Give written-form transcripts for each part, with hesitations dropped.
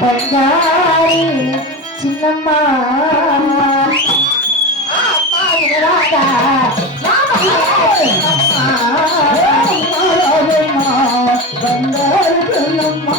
బంగారి చిన్నమ్మ రాధా బంగారు చిన్నమ్మ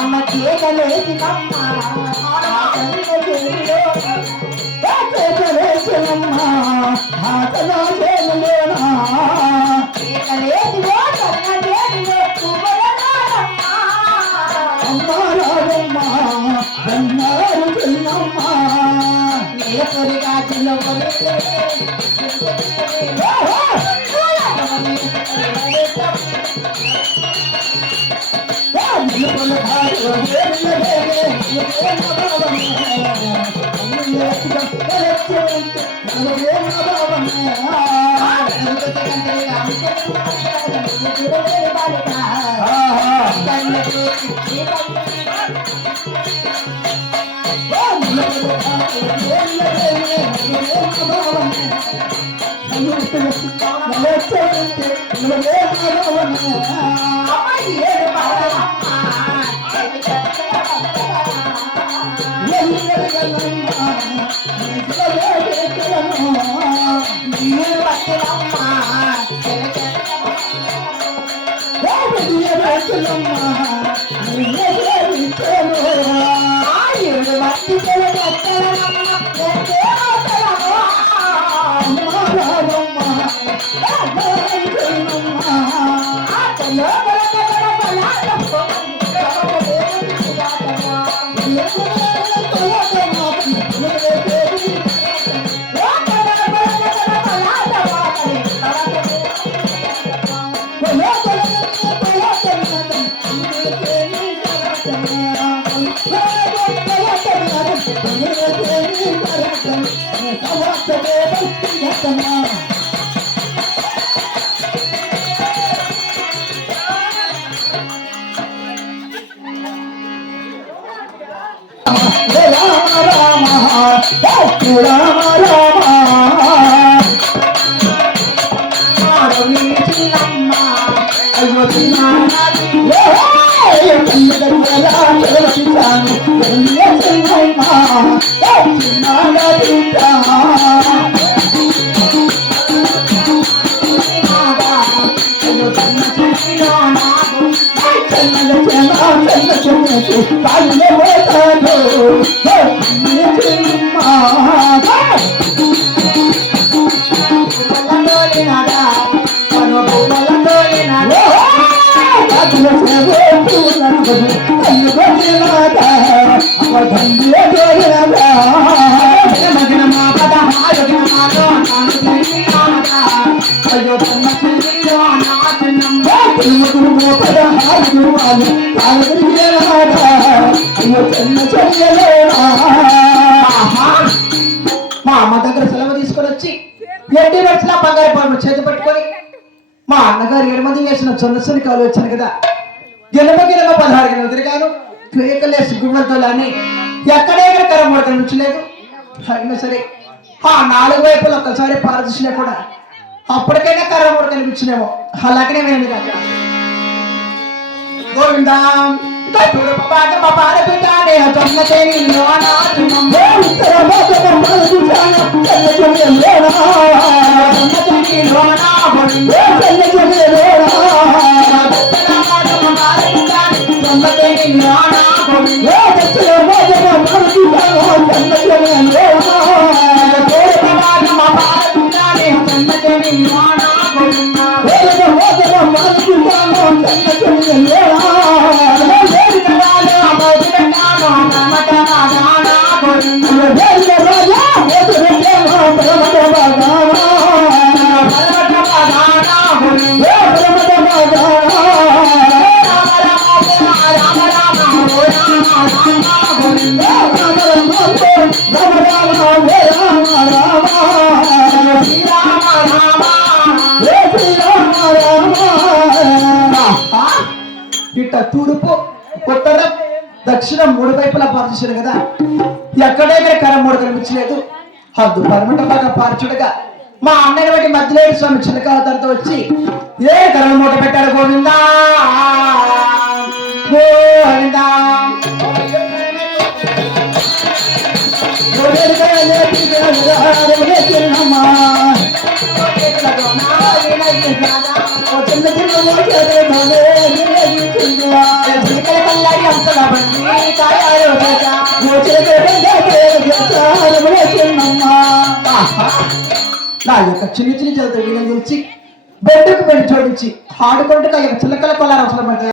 అమ్మ కేకలేసినమ్మ మా అమ్మ దగ్గర సెలవు తీసుకొని వచ్చి ఎట్టి రక్షణ బంగారు పాము చేతి పట్టుకొని మా అన్నగారు 7 మంది వేసిన చొన్నసుని కాలు వచ్చాను కదా గిలమ 16 గిలమలు తిరిగాను. కేకలేసి గుమ్మలతో అని ఎక్కడెక్కడ కర్రమూట కనిపించలేదు. అయినా సరే ఆ 4 వైపులు ఒక్కసారి పారదర్శినా కూడా అప్పటికైనా కర్రమూట కనిపించినేమో. అలాగనే మేము గోవిందా ఇట్ట తూర్పు ఉత్తరం దక్షిణం 3 వైపులా పార్చేశారు కదా. ఎక్కడైనా కర్రమూట కనిపించలేదు. హద్దు పరమట బాగా పార్చుడుగా మా అన్నయ్య బట్టి మధ్యలేడు స్వామి చిన్నకావతలతో వచ్చి ఏ కర్రమూట పెట్టాడు. గోవిందా గోవిందా నా యొక్క చిన్న చిన్న జలతో వీళ్ళని గురించి బెడ్డుకు పెట్టి జోడించి ఆడుకుంటూ చిలకల కొలారు అవసరం పడతాయి.